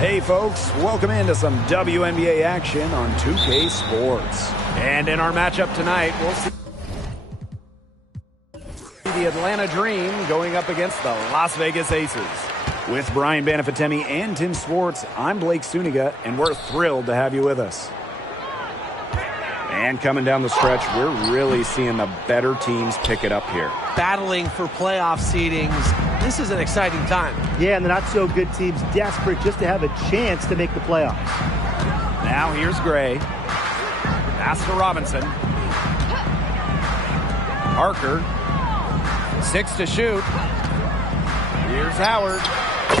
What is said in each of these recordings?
Hey folks, welcome into some WNBA action on 2K Sports. And in our matchup tonight, we'll see the Atlanta Dream going up against the Las Vegas Aces. With Brian Banafitemi and Tim Swartz, I'm Blake Suniga, and we're thrilled to have you with us. And coming down the stretch, we're really seeing the better teams pick it up here. Battling for playoff seedings. This is an exciting time. Yeah, and the not-so-good teams desperate just to have a chance to make the playoffs. Now here's Gray. Pass to Robinson. Parker. 6 to shoot. Here's Howard.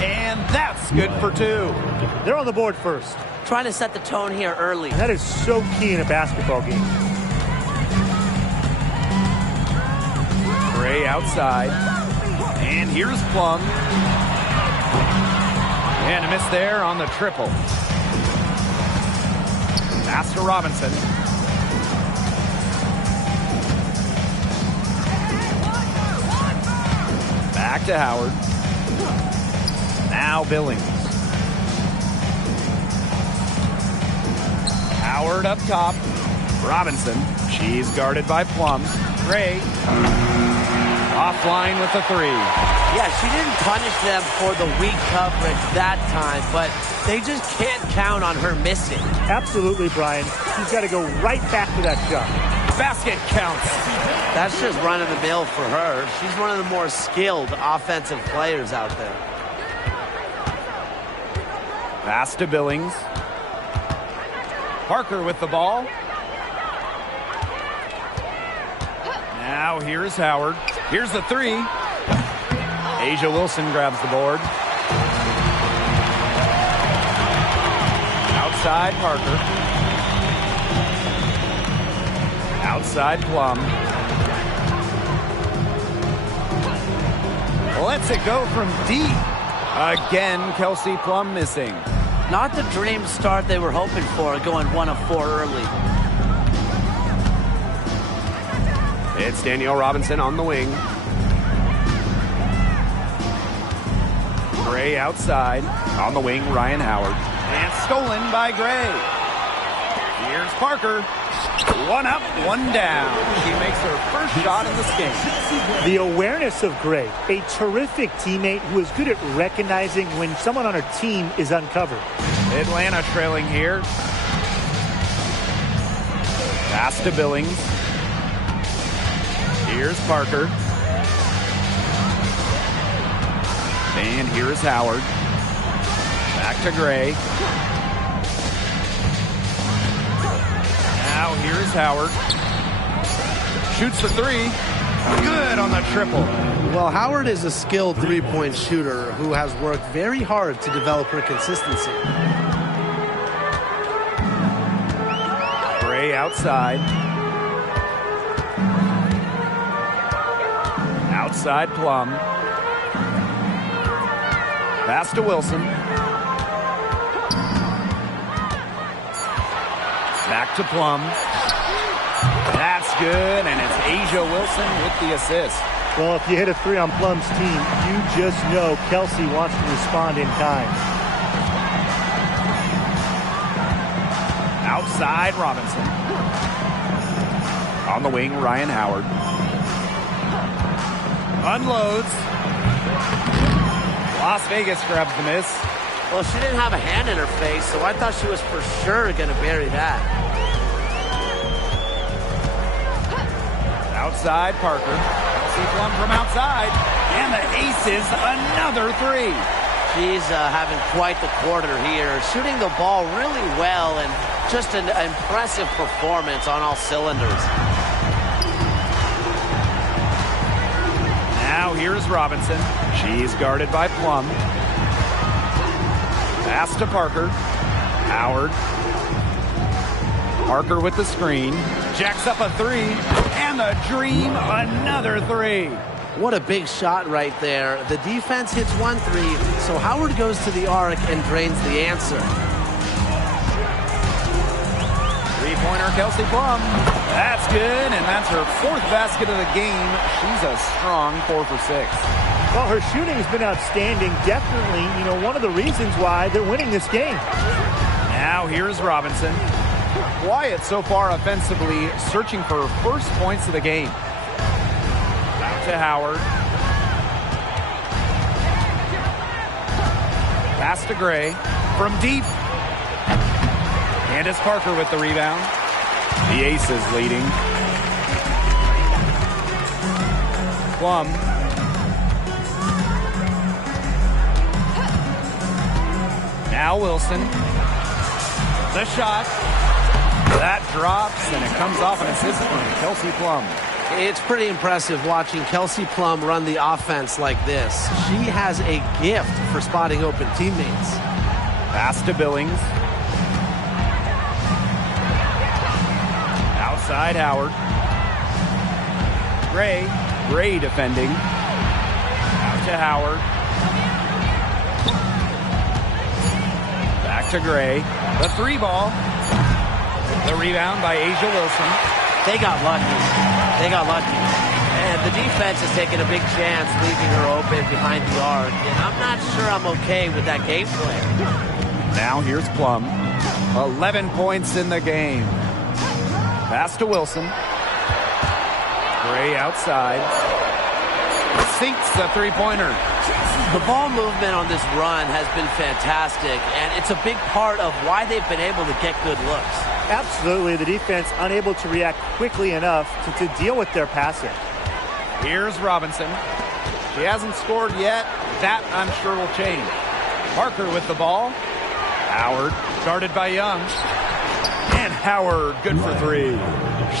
And that's good for 2. They're on the board first. Trying to set the tone here early. That is so key in a basketball game. Gray outside. And here's Plum. And a miss there on the triple. Pass to Robinson. Back to Howard. Now Billings. Howard up top. Robinson. She's guarded by Plum. Gray. Offline with the 3. Yeah, she didn't punish them for the weak coverage that time, but they just can't count on her missing. Absolutely, Brian. She's got to go right back to that shot. Basket counts. That's just run-of-the-mill for her. She's one of the more skilled offensive players out there. Pass to Billings. Parker with the ball. Now here's Howard. Here's the 3. Asia Wilson grabs the board. Outside Parker. Outside Plum. Lets it go from deep. Again, Kelsey Plum missing. Not the dream start they were hoping for, going 1 of 4 early. It's Danielle Robinson on the wing. Gray outside. On the wing, Ryan Howard. And stolen by Gray. Here's Parker. 1 up, 1 down. She makes her first shot in this game. The awareness of Gray, a terrific teammate who is good at recognizing when someone on her team is uncovered. Atlanta trailing here. Pass to Billings. Here's Parker. And here's Howard. Back to Gray. Now here's Howard. Shoots the 3. Good on the triple. Well, Howard is a skilled three-point shooter who has worked very hard to develop her consistency. Gray outside. Outside Plum. Pass to Wilson. Back to Plum. That's good, and it's Asia Wilson with the assist. Well, if you hit a 3 on Plum's team, you just know Kelsey wants to respond in kind. Outside Robinson. On the wing, Ryan Howard. Unloads. Las Vegas grabs the miss. Well, she didn't have a hand in her face, so I thought she was for sure going to bury that. Outside Parker. Kelsey Plum from outside. And the aces, another 3. She's having quite the quarter here. Shooting the ball really well and just an impressive performance on all cylinders. Now here's Robinson. She's guarded by Plum. Pass to Parker. Howard. Parker with the screen. Jacks up a 3. And the Dream, another 3. What a big shot right there. The defense hits 1 3, so Howard goes to the arc and drains the answer. Three-pointer Kelsey Plum. That's good, and that's her 4th basket of the game. She's a strong 4 for 6. Well, her shooting has been outstanding. Definitely, one of the reasons why they're winning this game. Now here's Robinson. Quiet so far offensively, searching for first points of the game. Back to Howard. Pass to Gray. From deep. Candace Parker with the rebound. The Aces leading. Plum. Now Wilson. The shot. That drops, and it comes off an assist from Kelsey Plum. It's pretty impressive watching Kelsey Plum run the offense like this. She has a gift for spotting open teammates. Pass to Billings. Outside Howard. Gray defending. Out to Howard. Back to Gray. The three ball. The rebound by Asia Wilson. They got lucky. And the defense has taken a big chance leaving her open behind the arc. And I'm not sure I'm okay with that game plan. Now here's Plum. 11 points in the game. Pass to Wilson. Gray outside. Sinks the three-pointer. The ball movement on this run has been fantastic, and it's a big part of why they've been able to get good looks. Absolutely. The defense unable to react quickly enough to deal with their passing. Here's Robinson. She hasn't scored yet. That, I'm sure, will change. Parker with the ball. Howard, guarded by Young. And Howard, good for three.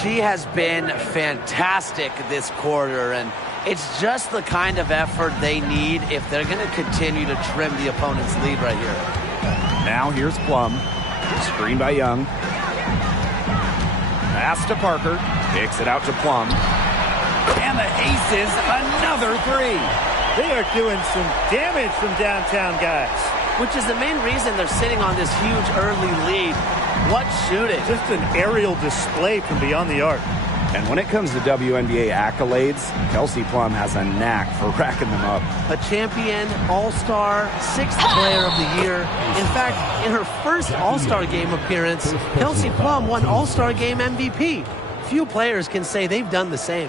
She has been fantastic this quarter, and it's just the kind of effort they need if they're going to continue to trim the opponent's lead right here. Now here's Plum. Screen by Young. Pass to Parker. Kicks it out to Plum. And the Aces, another three. They are doing some damage from downtown, guys. Which is the main reason they're sitting on this huge early lead. What shooting. Just an aerial display from beyond the arc. And when it comes to WNBA accolades, Kelsey Plum has a knack for racking them up. A champion, all-star, sixth player of the year. In fact, in her first all-star game appearance, Kelsey Plum won all-star game MVP. Few players can say they've done the same.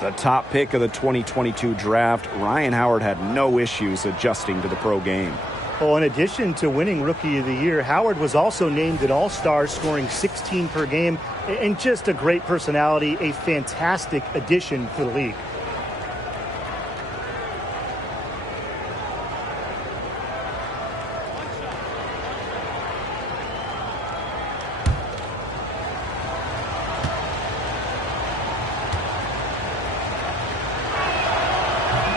The top pick of the 2022 draft, Ryan Howard had no issues adjusting to the pro game. Well, in addition to winning Rookie of the Year, Howard was also named an All-Star, scoring 16 per game, and just a great personality, a fantastic addition to the league.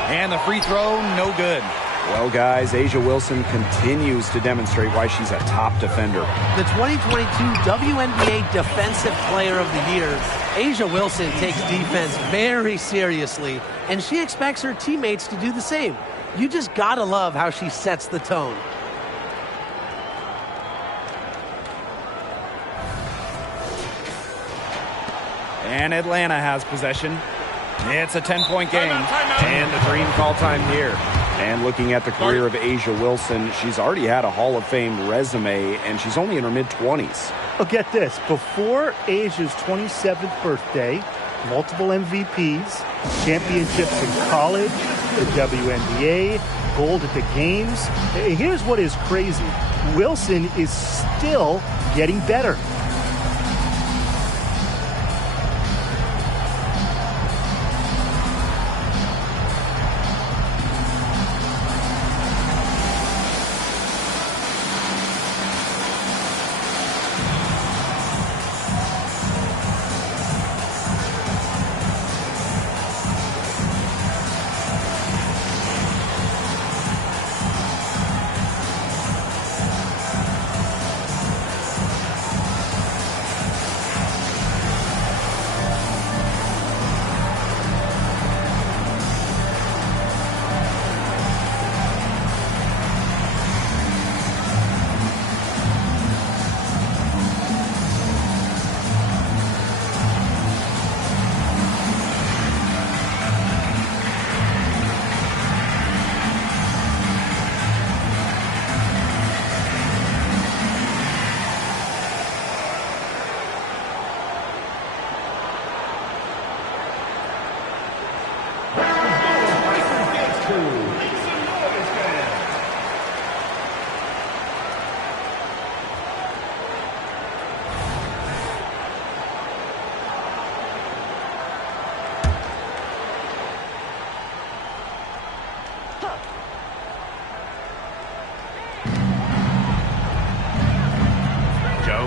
And the free throw, no good. Well, guys, Asia Wilson continues to demonstrate why she's a top defender. The 2022 WNBA Defensive Player of the Year, Asia Wilson takes defense very seriously, and she expects her teammates to do the same. You just gotta love how she sets the tone. And Atlanta has possession. It's a 10-point game, and the Dream call time here. And looking at the career of Asia Wilson, she's already had a Hall of Fame resume, and she's only in her mid-20s. Well, get this. Before Asia's 27th birthday, multiple MVPs, championships in college, the WNBA, gold at the games. Here's what is crazy. Wilson is still getting better.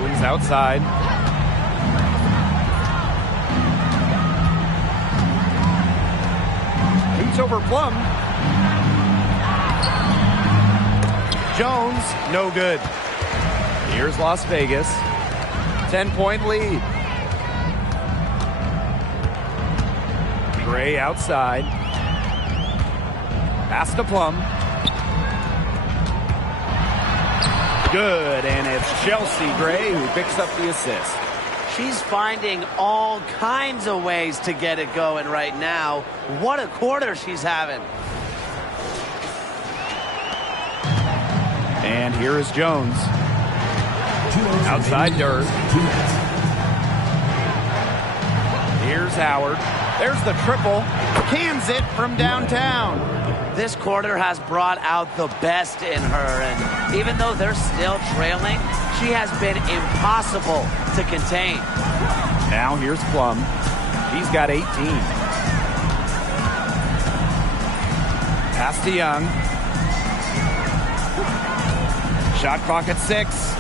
Jones outside. Shoots over Plum. Jones, no good. Here's Las Vegas. 10-point lead. Gray outside. Pass to Plum. Good, and it's Chelsea Gray who picks up the assist. She's finding all kinds of ways to get it going right now. What a quarter she's having. And here is Jones. Outside Durr. Here's Howard. There's the triple. Cans it from downtown. This quarter has brought out the best in her, and even though they're still trailing, she has been impossible to contain. Now here's Plum. He's got 18. Pass to Young. Shot clock at 6.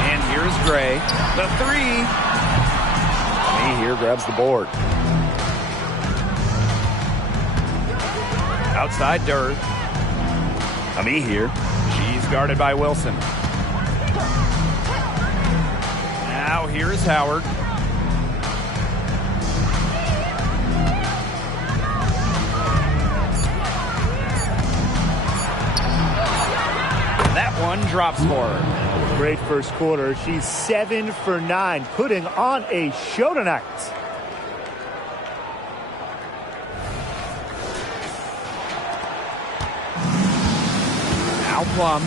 And here's Gray. The 3. He here grabs the board. Outside Durr. Ami here. She's guarded by Wilson. Now here's Howard. That one drops for her. Great first quarter. She's 7 for 9, putting on a show tonight. Now Plum.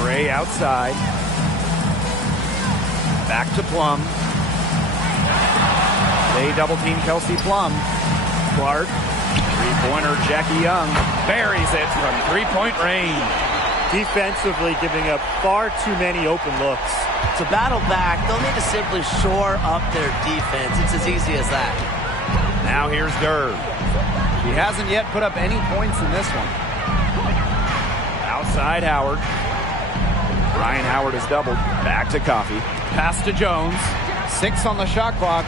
Gray outside. Back to Plum. They double team Kelsey Plum. Clark. Three-pointer Jackie Young buries it from three-point range. Defensively giving up far too many open looks. To battle back, they'll need to simply shore up their defense. It's as easy as that. Now here's Durr. He hasn't yet put up any points in this one. Outside Howard. Ryan Howard is doubled. Back to Coffey. Pass to Jones. 6 on the shot clock.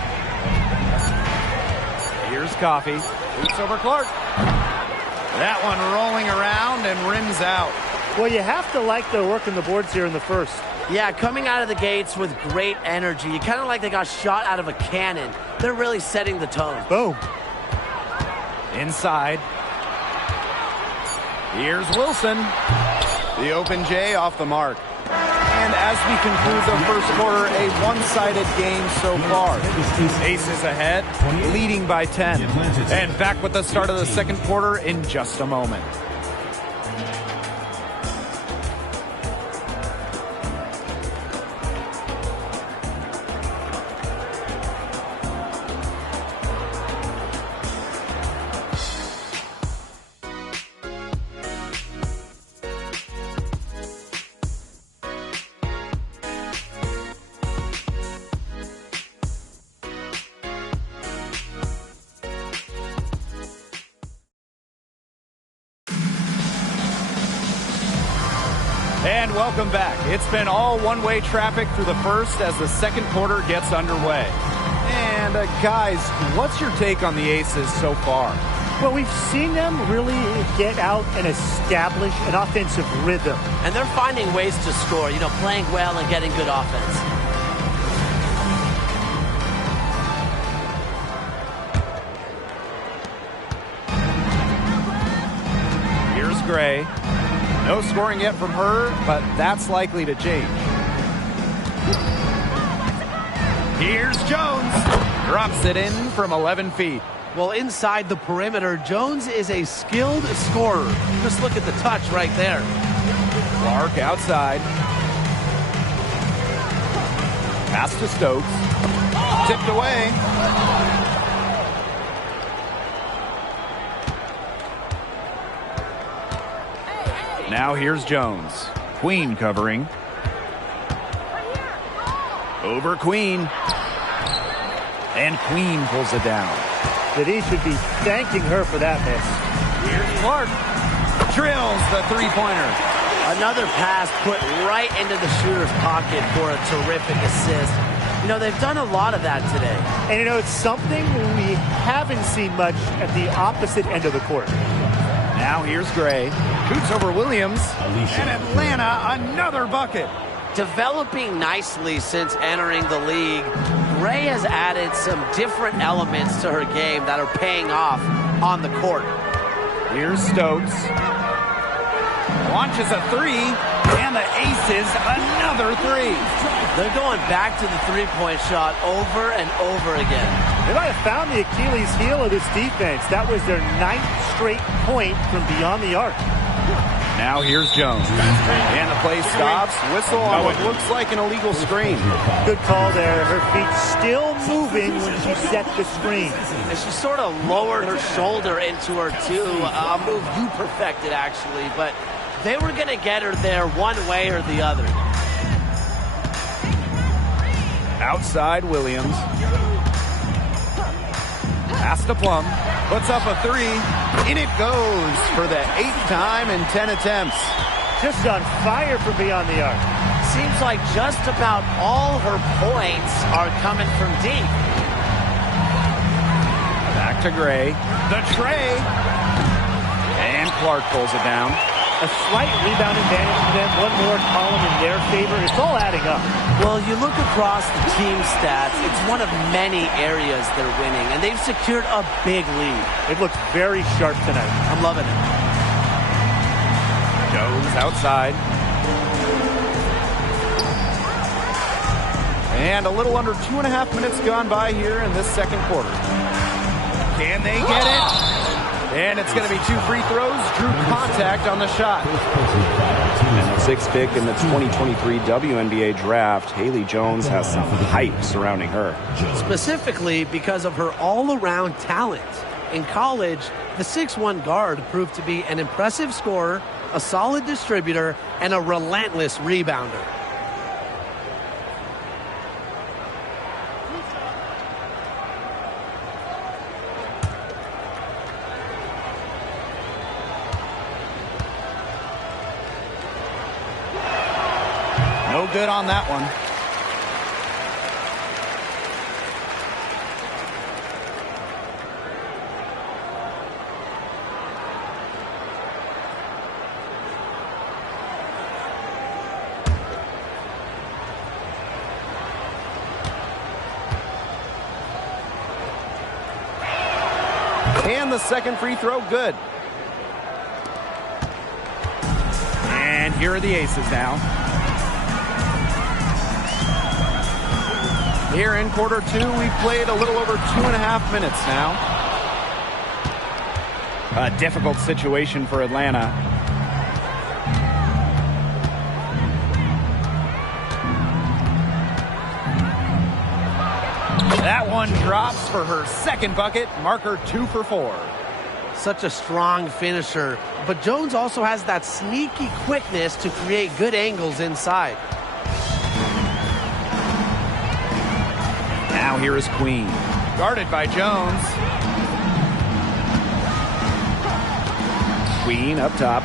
Here's Coffey. Shoots over Clark. That one rolling around and rims out. Well, you have to like their work on the boards here in the first. Yeah, coming out of the gates with great energy. Kind of like they got shot out of a cannon. They're really setting the tone. Boom. Inside. Here's Wilson. The open J off the mark. And as we conclude the first quarter, a one-sided game so far. Aces ahead, leading by 10. And back with the start of the second quarter in just a moment. And welcome back. It's been all one-way traffic through the first as the second quarter gets underway. And guys, what's your take on the Aces so far? Well, we've seen them really get out and establish an offensive rhythm. And they're finding ways to score, playing well and getting good offense. Here's Gray. No scoring yet from her, but that's likely to change. Here's Jones. Drops it in from 11 feet. Well, inside the perimeter, Jones is a skilled scorer. Just look at the touch right there. Clark outside. Pass to Stokes. Tipped away. Now here's Jones. Queen covering. Over Queen. And Queen pulls it down. That he should be thanking her for that miss. Here's Clark. Drills the three-pointer. Another pass put right into the shooter's pocket for a terrific assist. You know, they've done a lot of that today. And, you know, it's something we haven't seen much at the opposite end of the court. Now here's Gray. Shoots over Williams. And Atlanta, another bucket. Developing nicely since entering the league, Gray has added some different elements to her game that are paying off on the court. Here's Stokes. Launches a three, and the Aces another three. They're going back to the three-point shot over and over again. They might have found the Achilles heel of this defense. That was their 9th straight point from beyond the arc. Now here's Jones. And the play stops. Whistle on what looks like an illegal screen. Good call there. Her feet still moving when she set the screen. And she sort of lowered her shoulder into her, too. A move you perfected, actually. But they were going to get her there one way or the other. Outside Williams. Pass to Plum. Puts up a three. In it goes for the 8th time in 10 attempts. Just on fire from beyond the arc. Seems like just about all her points are coming from deep. Back to Gray. The tray. And Clark pulls it down. A slight rebound advantage for them. One more column in their favor. It's all adding up. Well, you look across the team stats, it's one of many areas they're winning, and they've secured a big lead. It looks very sharp tonight. I'm loving it. Jones outside. And a little under 2.5 minutes gone by here in this second quarter. Can they get it? And it's going to be 2 free throws. Drew contact on the shot. And the 6th pick in the 2023 WNBA draft, Haley Jones has some hype surrounding her. Specifically because of her all-around talent. In college, the 6'1" guard proved to be an impressive scorer, a solid distributor, and a relentless rebounder. No good on that one. And the second free throw, good. And here are the Aces now. Here in quarter 2, we've played a little over 2.5 minutes now. A difficult situation for Atlanta. That one drops for her second bucket. Marker 2 for 4. Such a strong finisher. But Jones also has that sneaky quickness to create good angles inside. Now here is Queen. Guarded by Jones. Queen up top.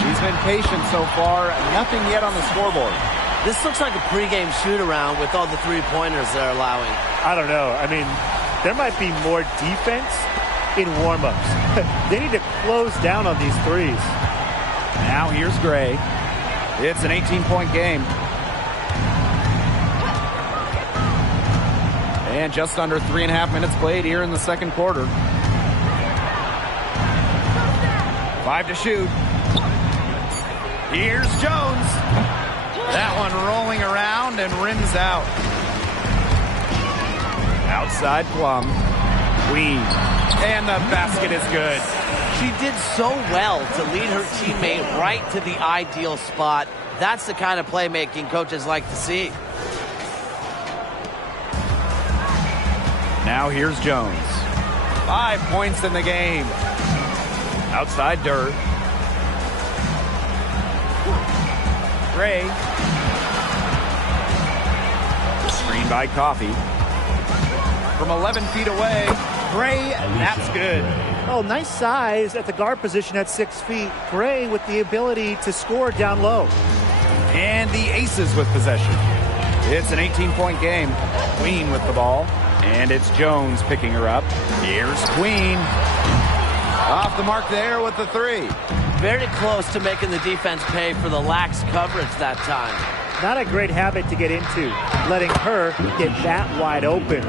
She's been patient so far. Nothing yet on the scoreboard. This looks like a pregame shoot-around with all the three-pointers they're allowing. I don't know. I mean, there might be more defense in warm-ups. They need to close down on these threes. Now here's Gray. It's an 18-point game. And just under 3.5 minutes played here in the second quarter. 5 to shoot. Here's Jones. That one rolling around and rims out. Outside Plum. Queen. And the basket is good. She did so well to lead her teammate right to the ideal spot. That's the kind of playmaking coaches like to see. Now here's Jones. 5 points in the game. Outside Dirt. Gray. Screen by Coffee. from 11 feet away. Gray, that's good. Oh, nice size at the guard position at 6 feet. Gray with the ability to score down low. And the Aces with possession. It's an 18-point game. Queen with the ball. And it's Jones picking her up. Here's Queen. Off the mark there with the three. Very close to making the defense pay for the lax coverage that time. Not a great habit to get into, letting her get that wide open.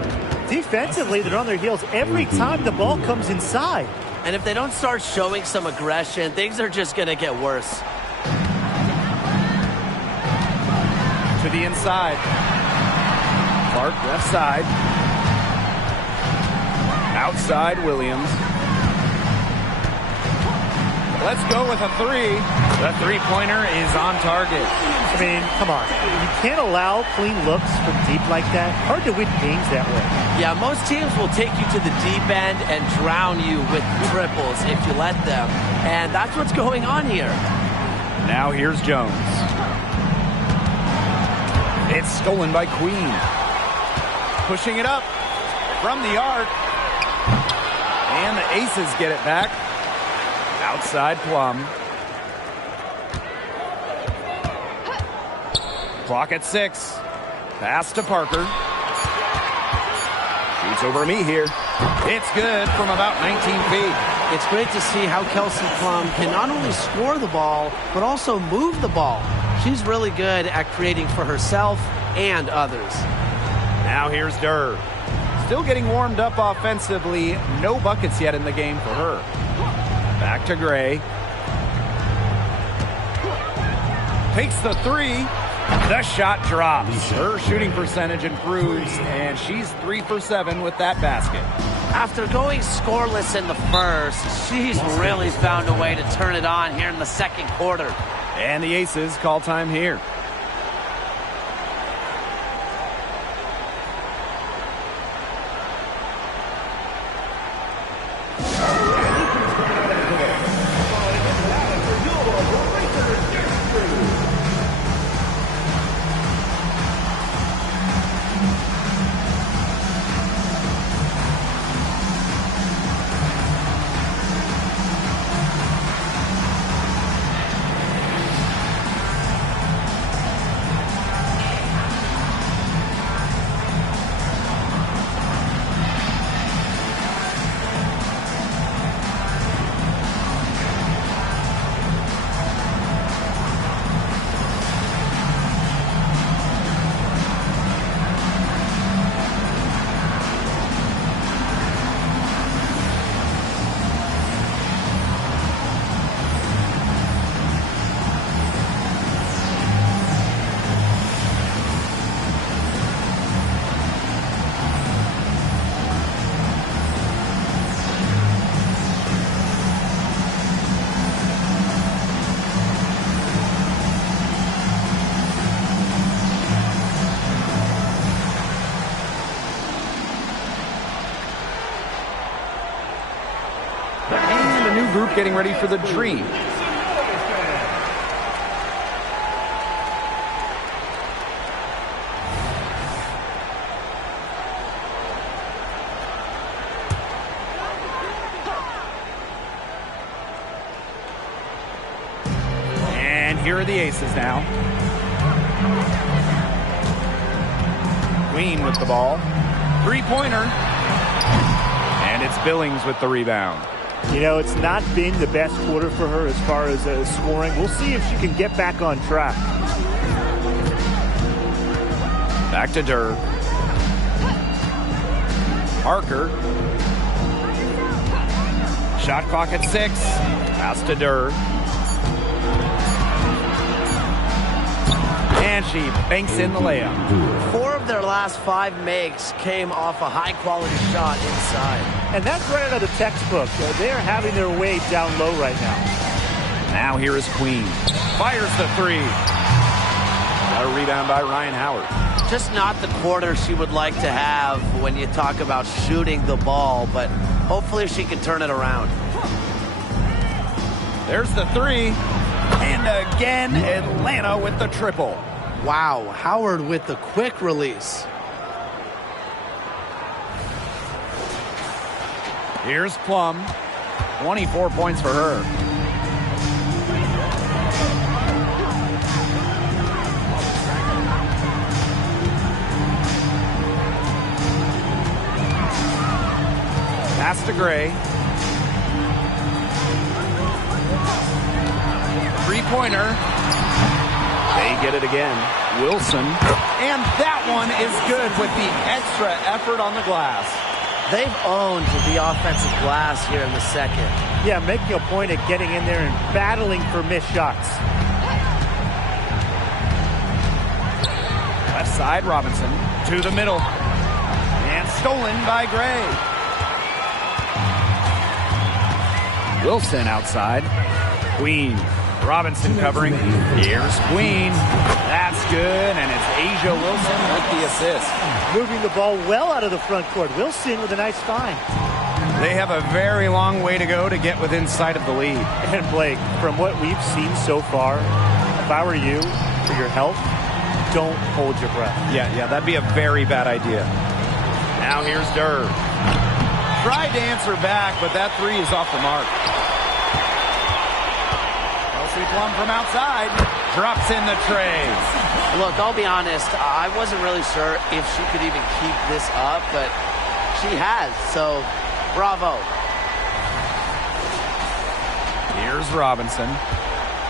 Defensively, they're on their heels every time the ball comes inside. And if they don't start showing some aggression, things are just going to get worse. To the inside. Clark left side. Outside Williams. Let's go with a three. The three-pointer is on target. I mean, come on. You can't allow clean looks from deep like that. Hard to win games that way. Yeah, most teams will take you to the deep end and drown you with triples if you let them. And that's what's going on here. Now here's Jones. It's stolen by Queen. Pushing it up from the arc. And the Aces get it back. Outside Plum. Clock at 6. Pass to Parker. Shoots over me here. It's good from about 19 feet. It's great to see how Kelsey Plum can not only score the ball, but also move the ball. She's really good at creating for herself and others. Now here's Durr. Still getting warmed up offensively. No buckets yet in the game for her. Back to Gray. Takes the three. The shot drops. Her shooting percentage improves, and she's 3 for 7 with that basket. After going scoreless in the first, she's really found a way to turn it on here in the second quarter. And the Aces call time here. Group getting ready for the Dream. And here are the Aces now. Queen with the ball. Three-pointer. And it's Billings with the rebound. You know, it's not been the best quarter for her as far as scoring. We'll see if she can get back on track. Back to Durr. Parker. Shot clock at 6. Pass to Durr. And she banks in the layup. 4 of their last 5 makes came off a high-quality shot inside. And that's right out of the textbook. They're having their way down low right now. Now here is Queen. Fires the three. Got a rebound by Ryan Howard. Just not the quarter she would like to have when you talk about shooting the ball, but hopefully she can turn it around. There's the three. And again, Atlanta with the triple. Wow, Howard with the quick release. Here's Plum. 24 points for her. Pass to Gray. Three-pointer. They get it again. Wilson. And that one is good with the extra effort on the glass. They've owned the offensive glass here in the second. Yeah, making a point of getting in there and battling for missed shots. Left side, Robinson. To the middle. And stolen by Gray. Wilson outside. Queen. Robinson covering. Here's Queen. That's good, and it's Asia Wilson with the assist. Moving the ball well out of the front court. Wilson with a nice find. They have a very long way to go to get within sight of the lead. And Blake, from what we've seen so far, if I were you, for your health, don't hold your breath. Yeah, that'd be a very bad idea. Now here's Durr. Tried to answer back, but that three is off the mark. Kelsey Plum from outside. Drops in the tray. Look, I'll be honest, I wasn't really sure if she could even keep this up, but she has, so bravo. Here's Robinson.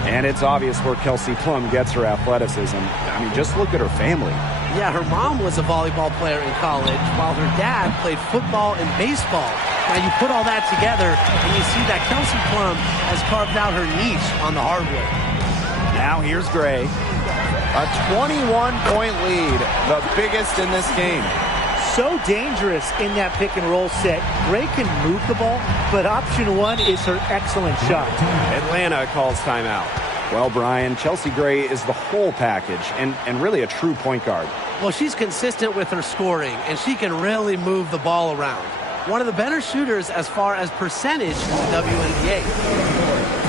And it's obvious where Kelsey Plum gets her athleticism. I mean, just look at her family. Yeah, her mom was a volleyball player in college, while her dad played football and baseball. Now you put all that together, and you see that Kelsey Plum has carved out her niche on the hardwood. Now here's Gray. A 21-point lead, the biggest in this game. So dangerous in that pick and roll set. Gray can move the ball, but option one is her excellent shot. Atlanta calls timeout. Well, Brian, Chelsea Gray is the whole package and really a true point guard. Well, she's consistent with her scoring, and she can really move the ball around. One of the better shooters as far as percentage in the WNBA.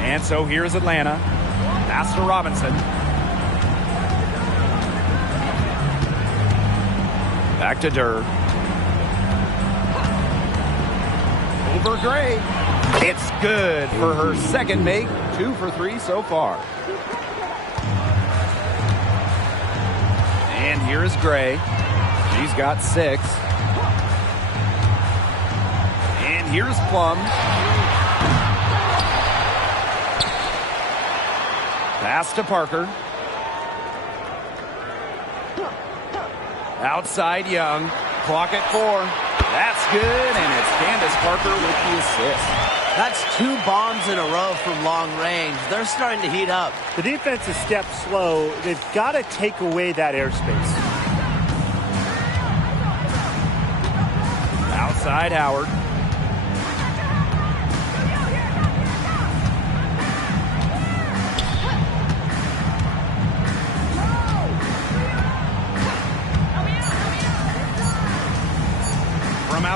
And so here's Atlanta. Pass to Robinson. Back to Durr. Over Gray. It's good for her second make. 2 for 3 so far. And here's Gray. She's got 6. And here's Plum. Pass to Parker. Outside Young. Clock at 4. That's good, and it's Candace Parker with the assist. That's 2 bombs in a row from long range. They're starting to heat up. The defense is stepped slow. They've got to take away that airspace. Outside Howard.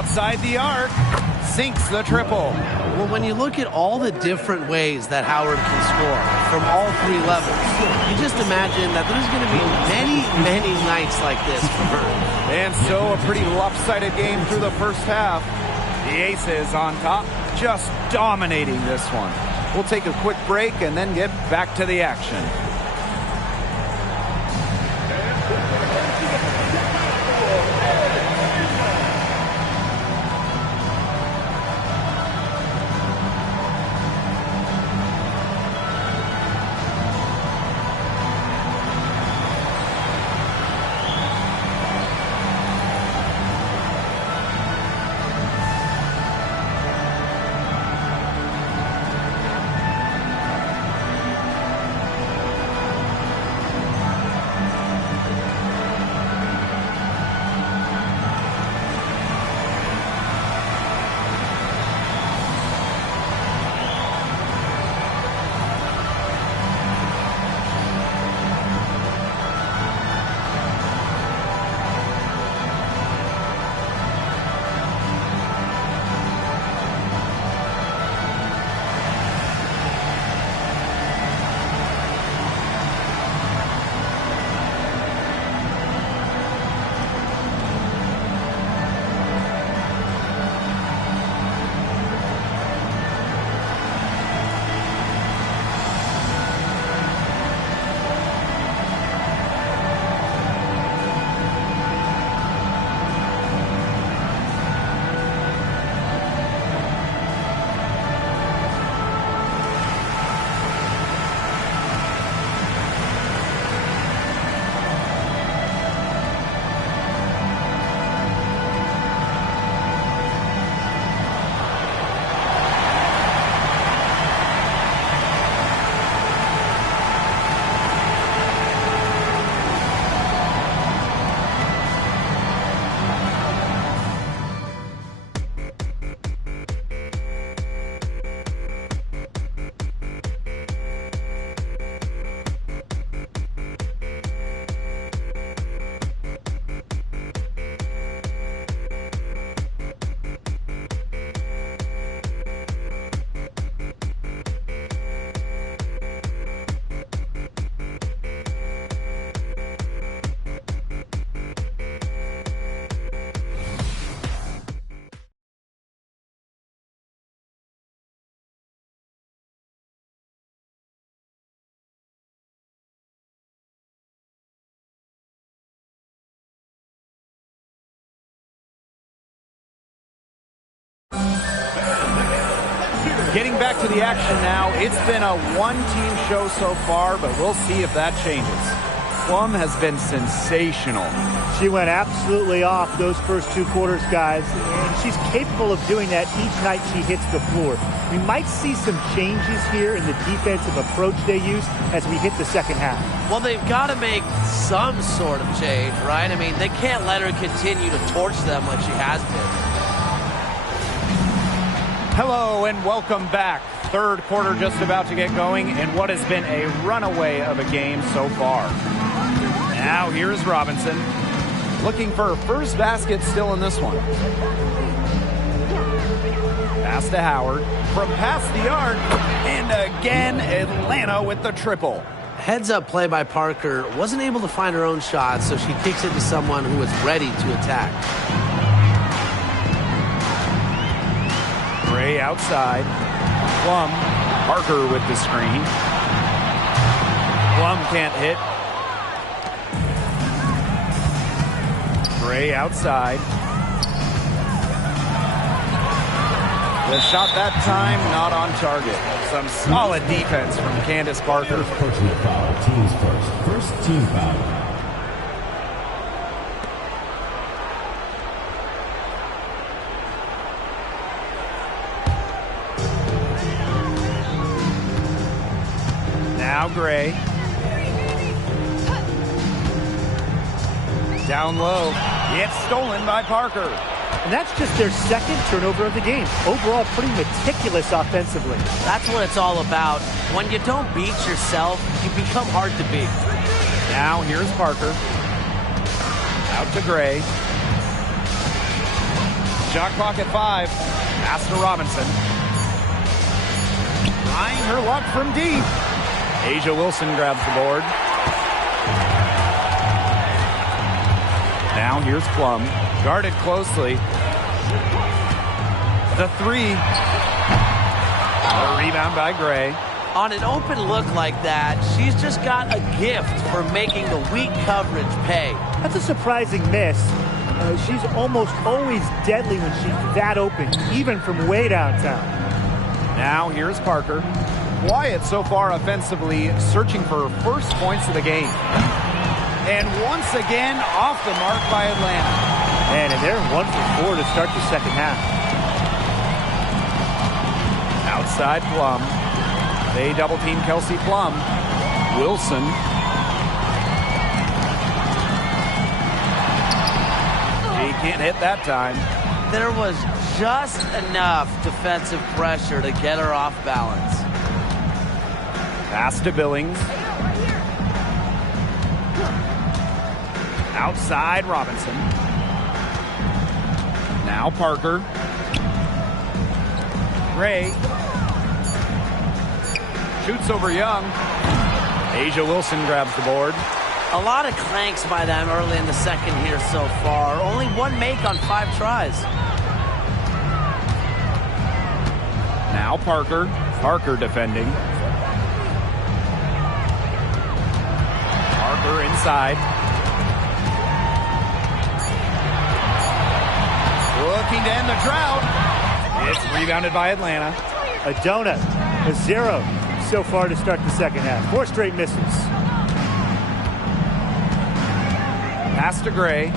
outside the arc. Sinks the triple. Well, when you look at all the different ways that Howard can score from all three levels, you just imagine that there's going to be many, many nights like this for her. And so a pretty lopsided game through the first half. The Aces on top, just dominating this one. We'll take a quick break and then get back to the action. Getting back to the action now. It's been a one-team show so far, but we'll see if that changes. Plum has been sensational. She went absolutely off those first two quarters, guys, and she's capable of doing that each night she hits the floor. We might see some changes here in the defensive approach they use as we hit the second half. Well, they've got to make some sort of change, right? I mean, they can't let her continue to torch them like she has been. Hello and welcome back. Third quarter just about to get going in what has been a runaway of a game so far. Now here's Robinson looking for her first basket still in this one. Pass to Howard from past the arc, and again Atlanta with the triple. Heads-up play by Parker. Wasn't able to find her own shot, so she kicks it to someone who is ready to attack. Gray outside. Plum. Parker with the screen. Plum can't hit. Gray outside. The shot that time not on target. Some solid defense from Candace Parker. First personal foul. Teams first. First team foul. Now Gray. Down low. It's stolen by Parker. And that's just their second turnover of the game. Overall, pretty meticulous offensively. That's what it's all about. When you don't beat yourself, you become hard to beat. Now here's Parker. Out to Gray. Shot clock at 5. Pass to Robinson. Trying her luck from deep. Asia Wilson grabs the board. Now here's Plum. Guarded closely. The 3. A rebound by Gray. On an open look like that, she's just got a gift for making the weak coverage pay. That's a surprising miss. She's almost always deadly when she's that open, even from way downtown. Now here's Parker. Quiet so far offensively, searching for her first points of the game. And once again, off the mark by Atlanta. And they're 1 for 4 to start the second half. Outside Plum. They double team Kelsey Plum. Wilson. She can't hit that time. There was just enough defensive pressure to get her off balance. Pass to Billings. Outside Robinson. Now Parker. Gray. Shoots over Young. Asia Wilson grabs the board. A lot of clanks by them early in the second here so far. Only 1 make on 5 tries. Now Parker. Parker defending. Parker inside. Looking to end the drought. It's rebounded by Atlanta. A donut. A 0 so far to start the second half. 4 straight misses. Pass to Gray.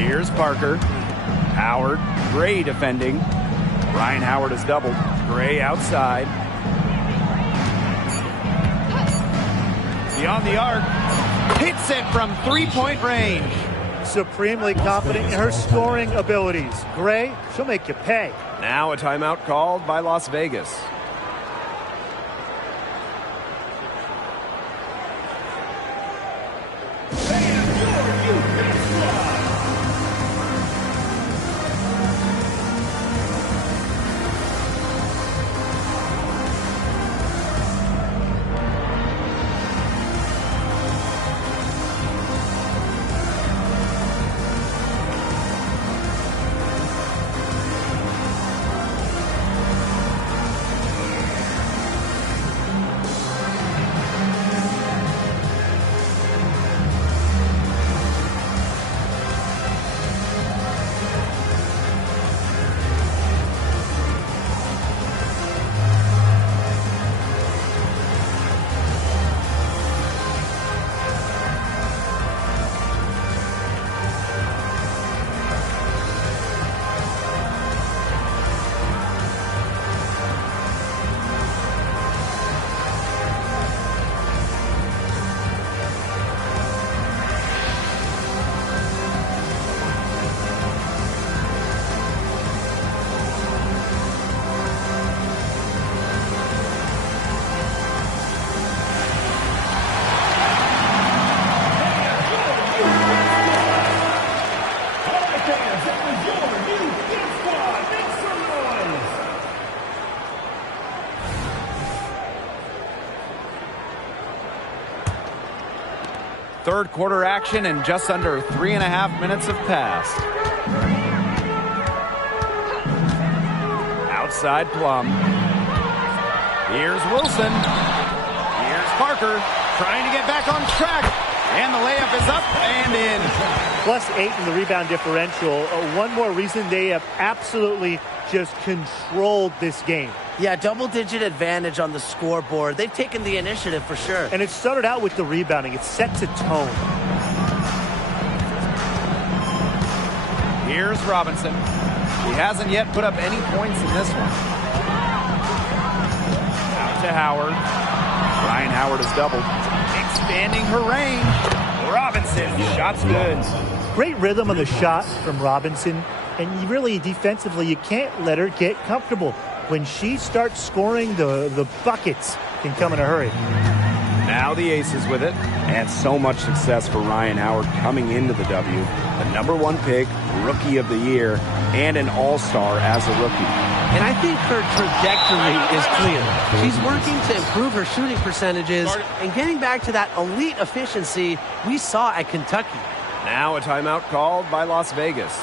Here's Parker. Howard. Gray defending. Ryan Howard is doubled. Gray outside. Beyond the arc. Hits it from 3-point range. Supremely confident in her scoring abilities. Gray, she'll make you pay. Now a timeout called by Las Vegas. Third quarter action, and just under 3.5 minutes have passed. Outside Plum. Here's Wilson. Here's Parker trying to get back on track. And the layup is up and in. +8 in the rebound differential. One more reason they have absolutely just controlled this game. Yeah, double-digit advantage on the scoreboard. They've taken the initiative for sure. And it started out with the rebounding. It sets a tone. Here's Robinson. He hasn't yet put up any points in this one. Out to Howard. Ryan Howard is doubled. Expanding her range. Robinson, shot's good. Great rhythm on the shot from Robinson. And you really, defensively, you can't let her get comfortable. When she starts scoring, the buckets can come in a hurry. Now Now the Aces with it. And so much success for Ryan Howard coming into the W. The #1 pick, Rookie of the Year, and an All-Star as a rookie. And I think her trajectory is clear. She's working to improve her shooting percentages and getting back to that elite efficiency we saw at Kentucky. Now a timeout called by Las Vegas.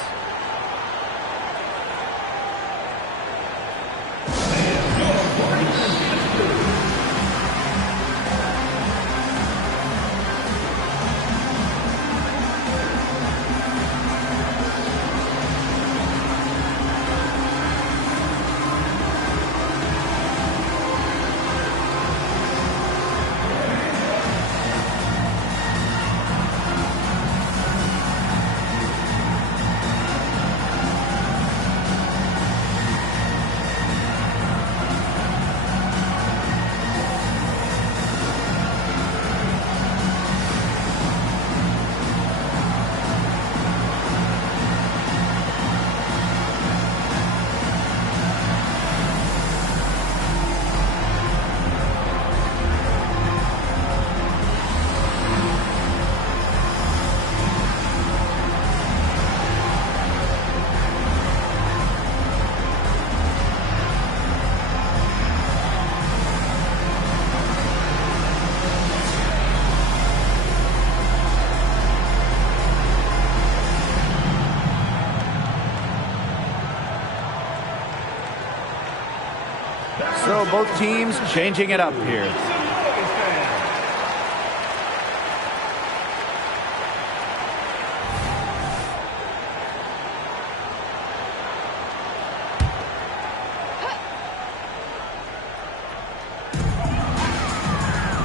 So both teams changing it up here.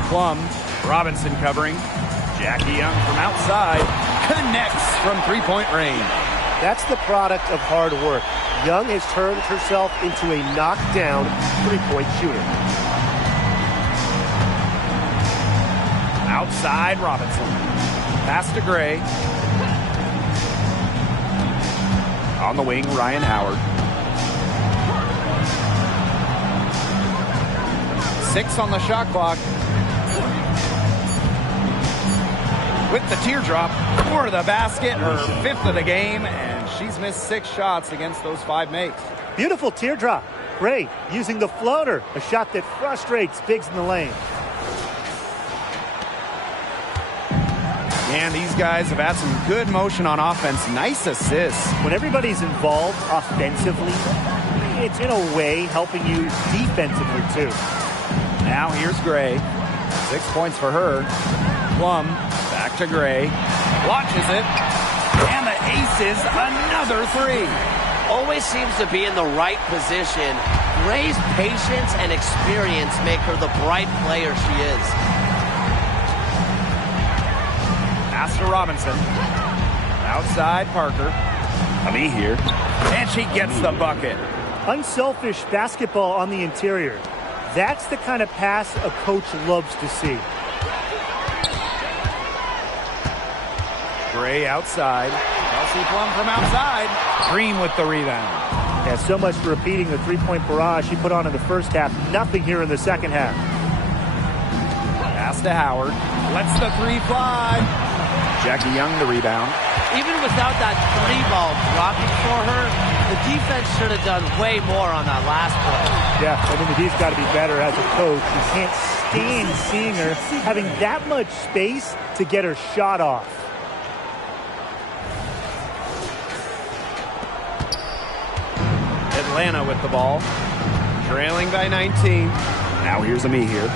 Plum, Robinson covering. Jackie Young from outside. Connects from three-point range. That's the product of hard work. Young has turned herself into a knockdown three-point shooter. Outside Robinson. Pass to Gray. On the wing, Ryan Howard. 6 on the shot clock. With the teardrop for the basket, her 5th of the game, and she's missed 6 shots against those 5 mates. Beautiful teardrop. Great. Using the floater, a shot that frustrates bigs in the lane. And these guys have had some good motion on offense. Nice assists. When everybody's involved offensively, it's in a way helping you defensively too. Now here's Gray. 6 points for her. Plum back to Gray. Launches it. And the aces, another 3. Always seems to be in the right position. Gray's patience and experience make her the bright player she is. Pass to Robinson. Outside Parker. Ami here. And she gets the bucket. Unselfish basketball on the interior. That's the kind of pass a coach loves to see. Gray outside. Kelsey Plum from outside. Green with the rebound. Yeah, so much for repeating the three-point barrage she put on in the first half. Nothing here in the second half. Pass to Howard. Lets the 3 fly. Jackie Young the rebound. Even without that 3 ball dropping for her, the defense should have done way more on that last play. Yeah, I mean, the D's got to be better as a coach. You can't stand seeing her having that much space to get her shot off. Atlanta with the ball. Trailing by 19. Now here's Ami here.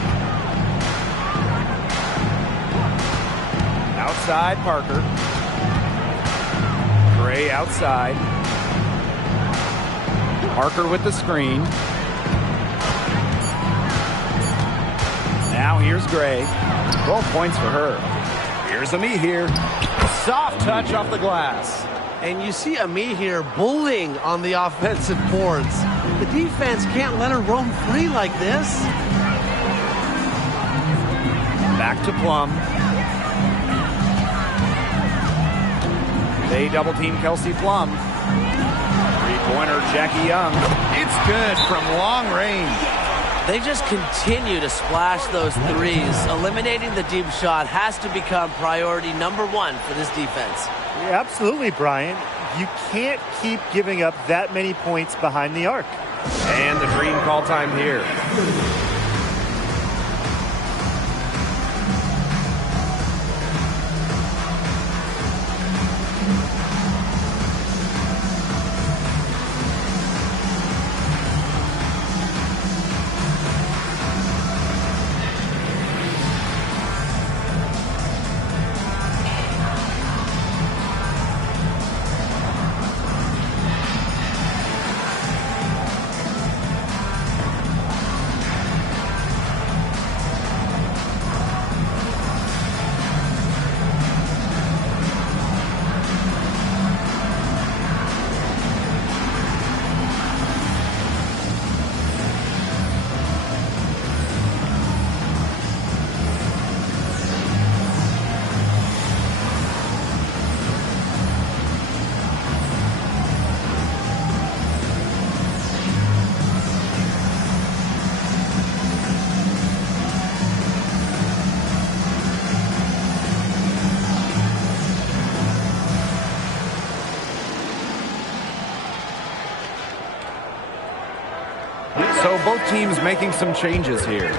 Outside Parker. Gray outside. Parker with the screen. Now here's Gray. 12 points for her. Here's Ami here. Soft touch off the glass. And you see Ami here bullying on the offensive boards. The defense can't let her roam free like this. Back to Plum. They double team Kelsey Plum. Three-pointer Jackie Young. It's good from long range. They just continue to splash those threes. Eliminating the deep shot has to become priority number one for this defense. Yeah, absolutely, Brian. You can't keep giving up that many points behind the arc. And the dream call time here. So both teams making some changes here.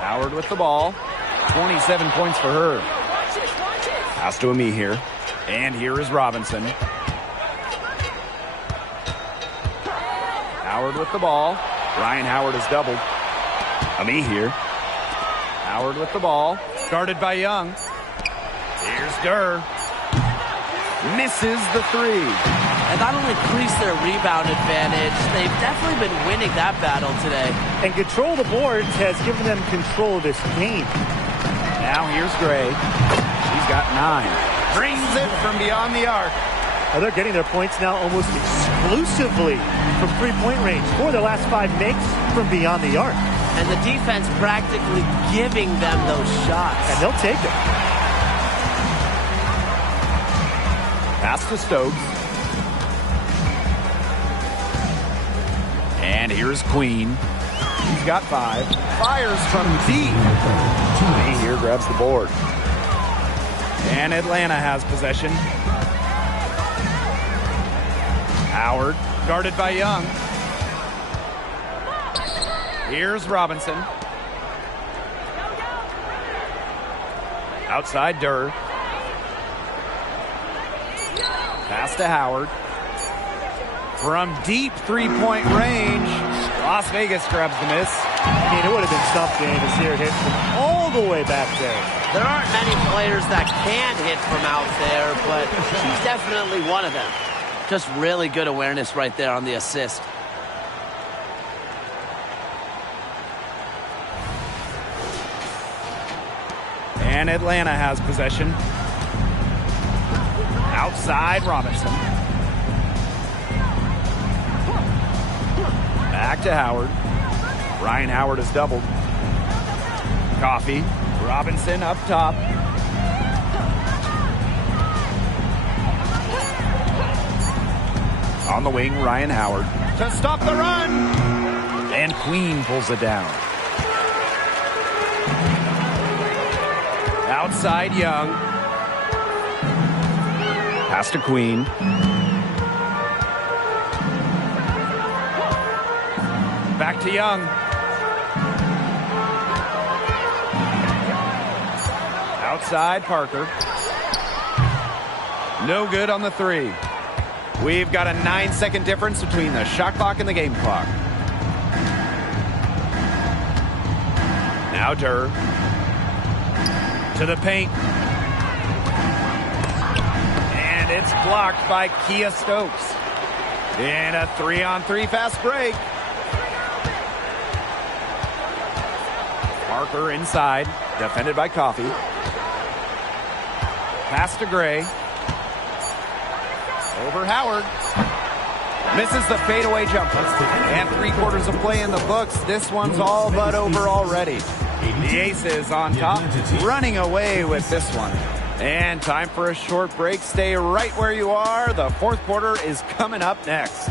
Howard with the ball. 27 points for her. Pass to Ami here. And here is Robinson. Howard with the ball. Ryan Howard is doubled. Ami here. Howard with the ball. Guarded by Young. Here's Durr. Misses the three. And that'll increase their rebound advantage. They've definitely been winning that battle today. And control of the boards has given them control of this game. Now here's Gray. She's got 9. Brings it from beyond the arc. Now they're getting their points now almost exclusively from three-point range. 4 of their last 5 makes from beyond the arc. And the defense practically giving them those shots. And they'll take it. Pass to Stokes. And here's Queen. He's got 5. Fires from deep. He here grabs the board. And Atlanta has possession. Howard, guarded by Young. Here's Robinson. Outside Durr. Pass to Howard. From deep three-point range, Las Vegas grabs the miss. I mean, it would have been something to see her hit from all the way back there. There aren't many players that can hit from out there, but she's definitely one of them. Just really good awareness right there on the assist. And Atlanta has possession. Outside Robinson. Back to Howard. Ryan Howard is doubled. Coffee. Robinson up top. On the wing, Ryan Howard. To stop the run. And Queen pulls it down. Outside Young. Pass to Queen. Back to Young. Outside Parker. No good on the three. We've got a 9-second difference between the shot clock and the game clock. Now Durr. To the paint. And it's blocked by Kia Stokes. In a 3-on-3 fast break. Parker inside. Defended by Coffee. Pass to Gray. Over Howard. Misses the fadeaway jumper. And 3/4 of play in the books. This one's all but over already. The Aces on top, running away with this one. And time for a short break. Stay right where you are. The fourth quarter is coming up next.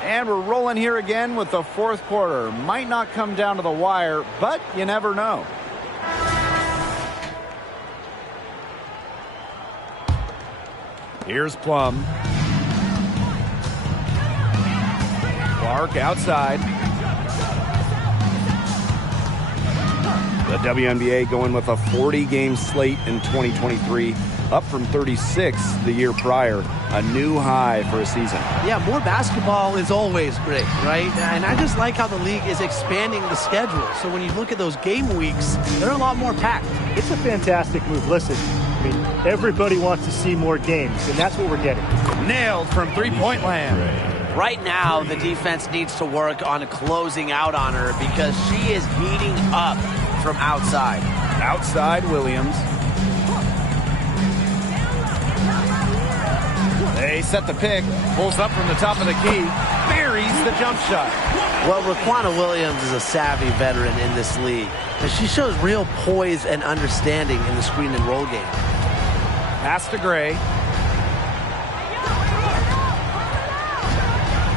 And we're rolling here again with the fourth quarter. Might not come down to the wire, but you never know. Here's Plum. Clark outside. The WNBA going with a 40-game slate in 2023, up from 36 the year prior, a new high for a season. Yeah, more basketball is always great, right? And I just like how the league is expanding the schedule. So when you look at those game weeks, they're a lot more packed. It's a fantastic move. Listen, I mean, everybody wants to see more games, and that's what we're getting. Nailed from three-point land. Right now, the defense needs to work on closing out on her because she is heating up from outside. Outside Williams. They set the pick. Pulls up from the top of the key. Buries the jump shot. Well, Raquana Williams is a savvy veteran in this league. And she shows real poise and understanding in the screen and roll game. Pass to Gray.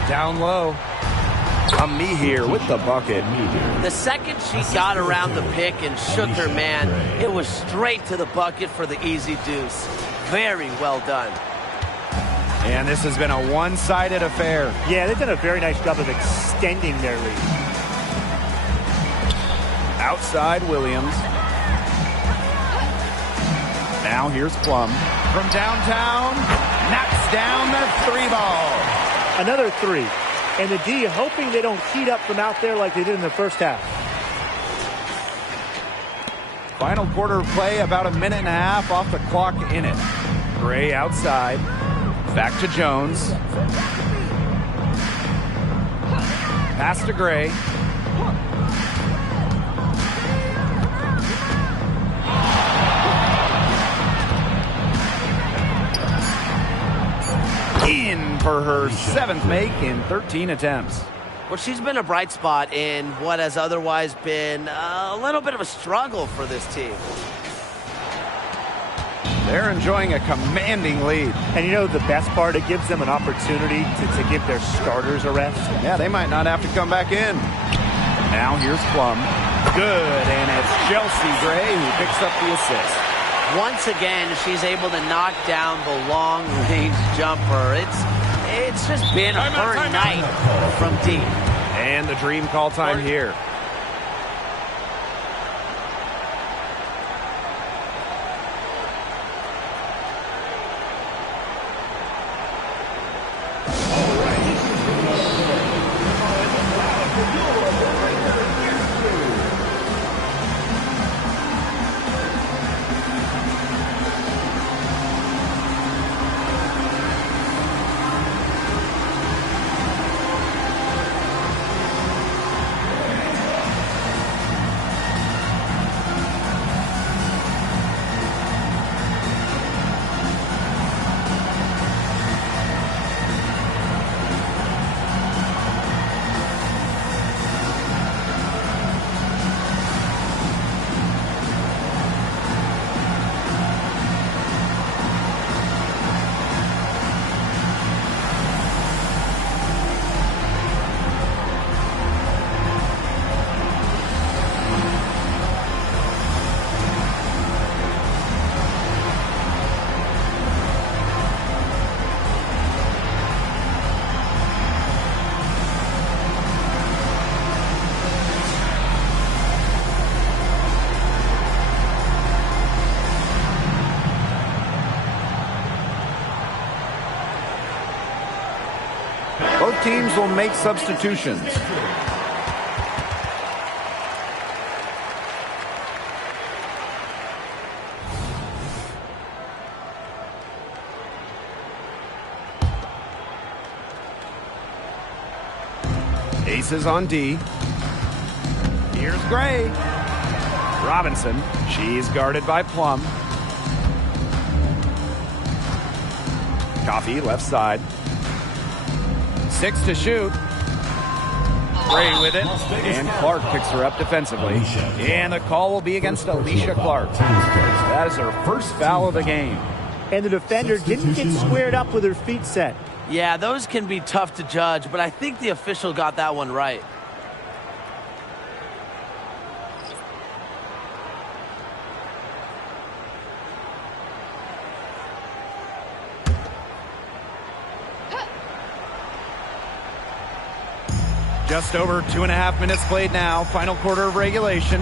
Down low. Me here with the bucket. The second she got around the pick and shook her man, it was straight to the bucket for the easy deuce. Very well done. And this has been a one-sided affair. Yeah, they've done a very nice job of extending their lead. Outside Williams. Now here's Plum. From downtown, knocks down the three ball. Another three. And the D hoping they don't heat up from out there like they did in the first half. Final quarter of play, about a minute and a half off the clock in it. Gray outside. Back to Jones. Pass to Gray. In for her seventh make in 13 attempts. Well, she's been a bright spot in what has otherwise been a little bit of a struggle for this team. They're enjoying a commanding lead. And you know the best part, it gives them an opportunity to give their starters a rest. Yeah, they might not have to come back in. Now here's Plum. Good, and it's Chelsea Gray who picks up the assist. Once again, she's able to knock down the long-range jumper. It's just been her night from deep. And the dream call time here. Both teams will make substitutions. Aces on D. Here's Gray. Robinson. She's guarded by Plum. Coffee, left side. 6 to shoot. Gray with it. And Clark picks her up defensively. And the call will be against Alicia Clark. That is her first foul of the game. And the defender didn't get squared up with her feet set. Yeah, those can be tough to judge, but I think the official got that one right. Just over 2.5 minutes played now. Final quarter of regulation.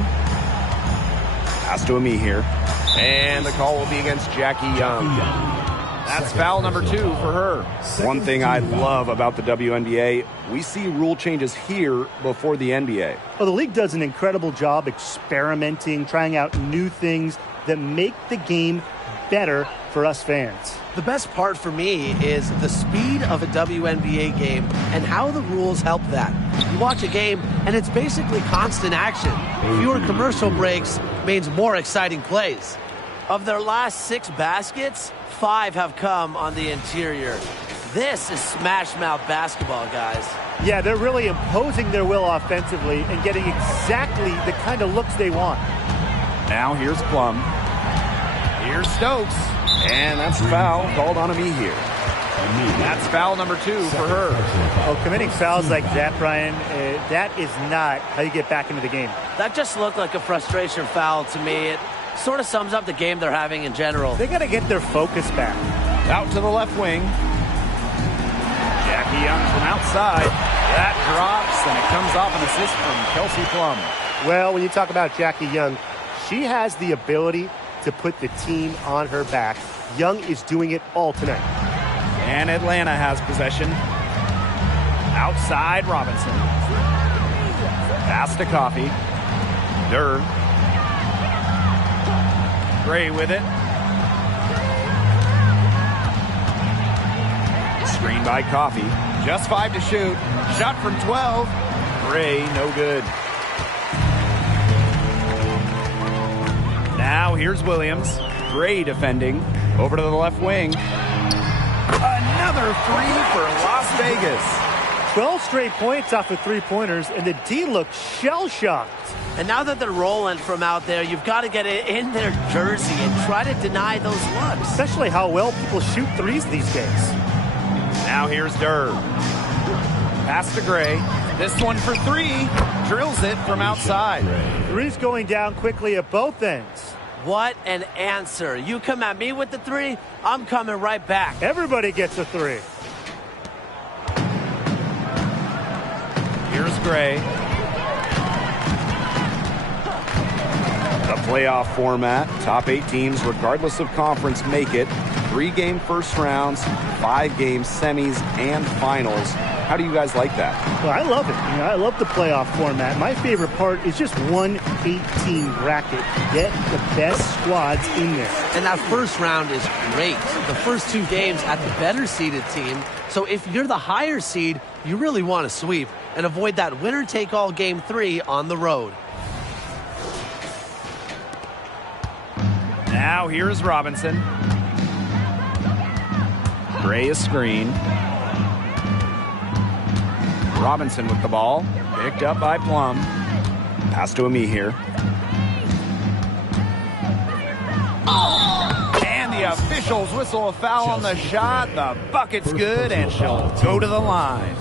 Pass to Ami here. And the call will be against Jackie Young. That's foul number 2 for her. One thing I love about the WNBA, we see rule changes here before the NBA. Well, the league does an incredible job experimenting, trying out new things that make the game better for us fans. The best part for me is the speed of a WNBA game and how the rules help that. You watch a game and it's basically constant action. Fewer commercial breaks means more exciting plays. Of their last 6 baskets, 5 have come on the interior. This is smash mouth basketball, guys. Yeah, they're really imposing their will offensively and getting exactly the kind of looks they want. Now here's Plum. Here's Stokes. And that's foul called on Ami here. That's foul number 2 for her. Oh, committing fouls like that, Brian, that is not how you get back into the game. That just looked like a frustration foul to me. It sort of sums up the game they're having in general. They got to get their focus back. Out to the left wing. Jackie Young from outside. That drops, and it comes off an assist from Kelsey Plum. Well, when you talk about Jackie Young, she has the ability to put the team on her back. Young is doing it all tonight. And Atlanta has possession. Outside Robinson. Pass to Coffee. Durr. Gray with it. Screen by Coffee. Just 5 to shoot. Shot from 12. Gray, no good. Now here's Williams. Gray defending. Over to the left wing. Another 3 for Las Vegas. 12 straight points off of three-pointers, and the D looked shell-shocked. And now that they're rolling from out there, you've got to get it in their jersey and try to deny those looks. Especially how well people shoot threes these days. Now here's Durr. Pass to Gray. This one for 3. Drills it from outside. Threes going down quickly at both ends. What an answer. You come at me with the 3, I'm coming right back. Everybody gets a 3. Here's Gray. The playoff format. Top 8 teams, regardless of conference, make it. 3-game first rounds, 5-game semis, and finals. How do you guys like that? Well, I love it. I love the playoff format. My favorite part is just one 18 bracket. Get the best squads in there. And that first round is great. The first 2 games at the better seeded team. So if you're the higher seed, you really want to sweep and avoid that winner-take-all game 3 on the road. Now here's Robinson. Gray is screened. Robinson with the ball. Picked up by Plum. Pass to Ami here. And the officials whistle a foul on the shot. The bucket's good, and she'll go to the line.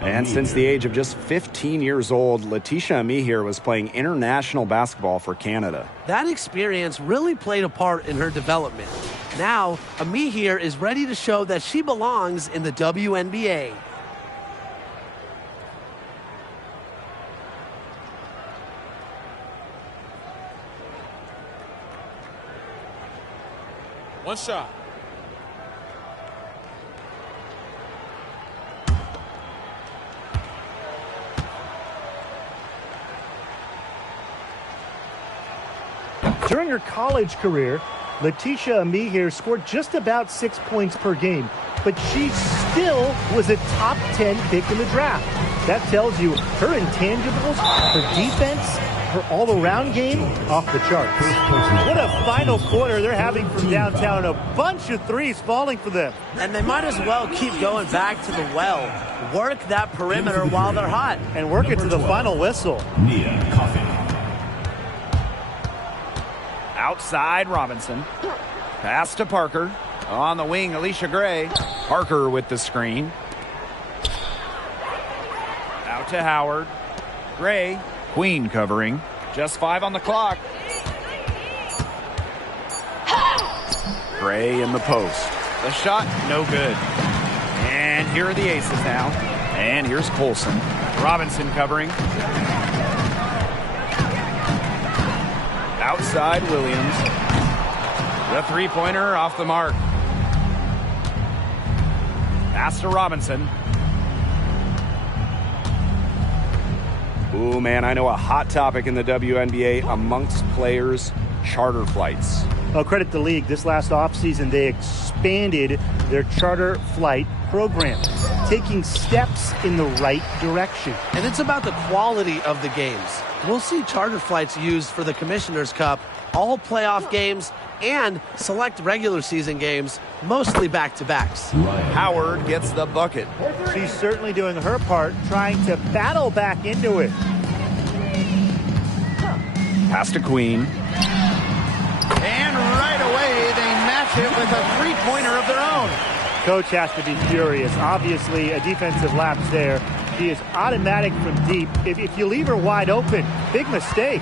And since the age of just 15 years old, Letitia Ami here was playing international basketball for Canada. That experience really played a part in her development. Now, Ami here is ready to show that she belongs in the WNBA. One shot. During her college career, Letitia Ami here scored just about 6 points per game, but she still was a top 10 pick in the draft. That tells you her intangibles, her defense, her all-around game, off the charts. What a final quarter they're having from downtown. A bunch of threes falling for them. And they might as well keep going back to the well. Work that perimeter while they're hot. And work it to the final whistle. Nia Coffey. Outside Robinson. Pass to Parker. On the wing, Alicia Gray. Parker with the screen. Out to Howard. Gray. Queen covering. Just 5 on the clock. Gray in the post. The shot, no good. And here are the aces now. And here's Colson. Robinson covering. Outside Williams. The three-pointer off the mark. Pass to Robinson. Ooh, man, I know a hot topic in the WNBA amongst players, charter flights. Well, credit the league. This last offseason, they expanded their charter flight program, taking steps in the right direction. And it's about the quality of the games. We'll see charter flights used for the Commissioner's Cup, all playoff games, and select regular season games, mostly back-to-backs. Howard gets the bucket. She's certainly doing her part, trying to battle back into it. Pass to Queen. And right away, they match it with a three-pointer of their own. Coach has to be furious. Obviously, a defensive lapse there. She is automatic from deep. If you leave her wide open, big mistake.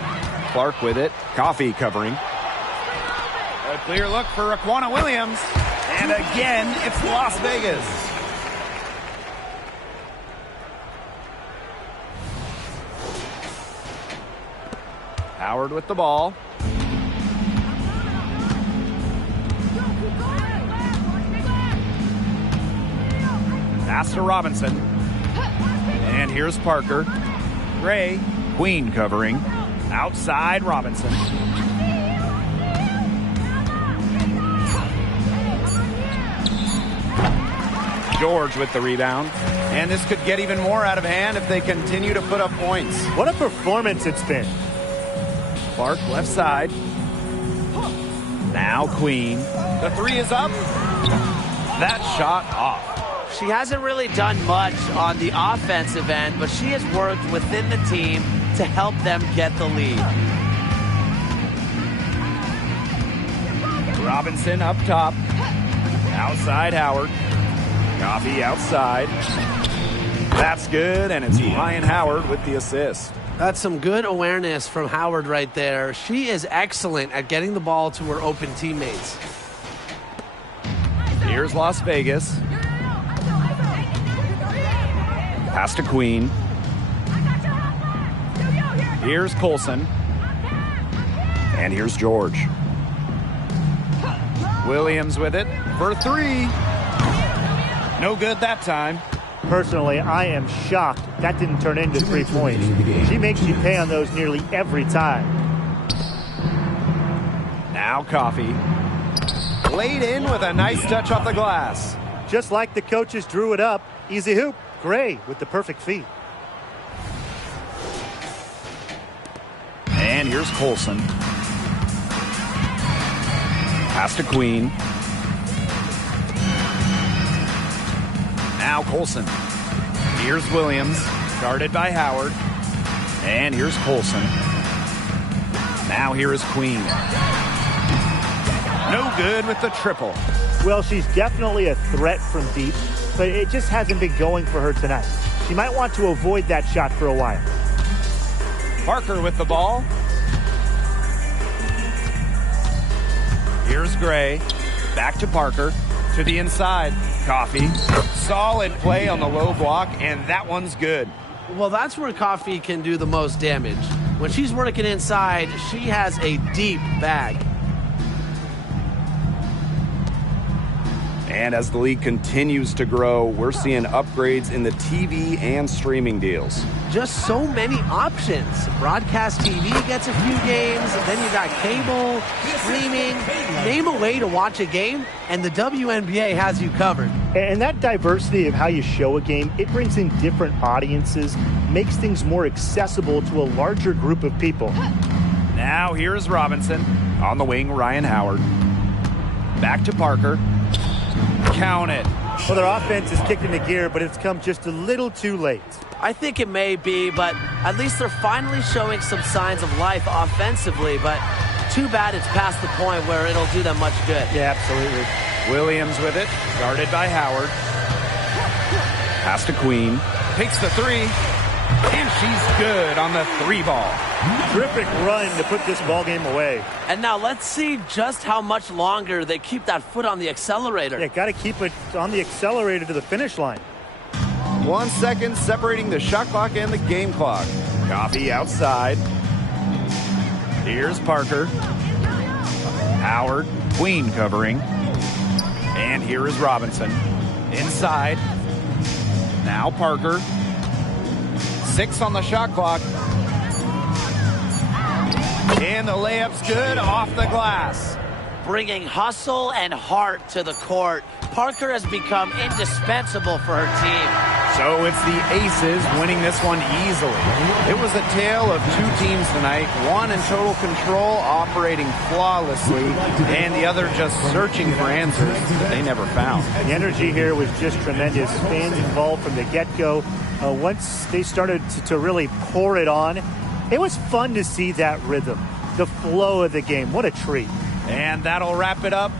Clark with it. Coffey covering. A clear look for Raquana Williams. And again, it's Las Vegas. Howard with the ball. Pass to Robinson. And here's Parker. Gray. Queen covering. Outside Robinson. George with the rebound. And this could get even more out of hand if they continue to put up points. What a performance it's been. Clark left side. Now Queen. The three is up. That shot off. She hasn't really done much on the offensive end, but she has worked within the team to help them get the lead. Robinson up top. Outside Howard. Coffey outside. That's good, and it's Ryan Howard with the assist. That's some good awareness from Howard right there. She is excellent at getting the ball to her open teammates. Here's Las Vegas. Pass to Queen. Here's Colson. And here's George. Williams with it for three. No good that time. Personally, I am shocked that didn't turn into 3 points. She makes you pay on those nearly every time. Now Coffey. Laid in with a nice touch off the glass. Just like the coaches drew it up. Easy hoop. Gray with the perfect feed. And here's Colson. Pass to Queen. Now Colson. Here's Williams. Guarded by Howard. And here's Colson. Now here is Queen. No good with the triple. Well, she's definitely a threat from deep, but it just hasn't been going for her tonight. She might want to avoid that shot for a while. Parker with the ball. Here's Gray. Back to Parker. To the inside. Coffey. Solid play on the low block, and that one's good. Well, that's where Coffey can do the most damage. When she's working inside, she has a deep bag. And as the league continues to grow, we're seeing upgrades in the TV and streaming deals. Just so many options. Broadcast TV gets a few games, then you got cable, streaming. Name a way to watch a game, and the WNBA has you covered. And that diversity of how you show a game, it brings in different audiences, makes things more accessible to a larger group of people. Now here's Robinson. On the wing, Ryan Howard. Back to Parker. Count it. Well, their offense is kicked into gear, but it's come just a little too late. I think it may be, but at least they're finally showing some signs of life offensively, but too bad it's past the point where it'll do them much good. Yeah, absolutely. Williams with it, guarded by Howard. Pass to Queen. Takes the three, and she's good on the 3-ball. Terrific run to put this ball game away. And now let's see just how much longer they keep that foot on the accelerator. Yeah, got to keep it on the accelerator to the finish line. 1 second separating the shot clock and the game clock. Coffee outside. Here's Parker. Howard, Queen covering. And here is Robinson. Inside. Now Parker. 6 on the shot clock. And the layup's good off the glass. Bringing hustle and heart to the court. Parker has become indispensable for her team. So it's the Aces winning this one easily. It was a tale of two teams tonight, one in total control, operating flawlessly, and the other just searching for answers that they never found. The energy here was just tremendous. Fans involved from the get-go. Once they started to really pour it on, it was fun to see that rhythm, the flow of the game. What a treat. And that'll wrap it up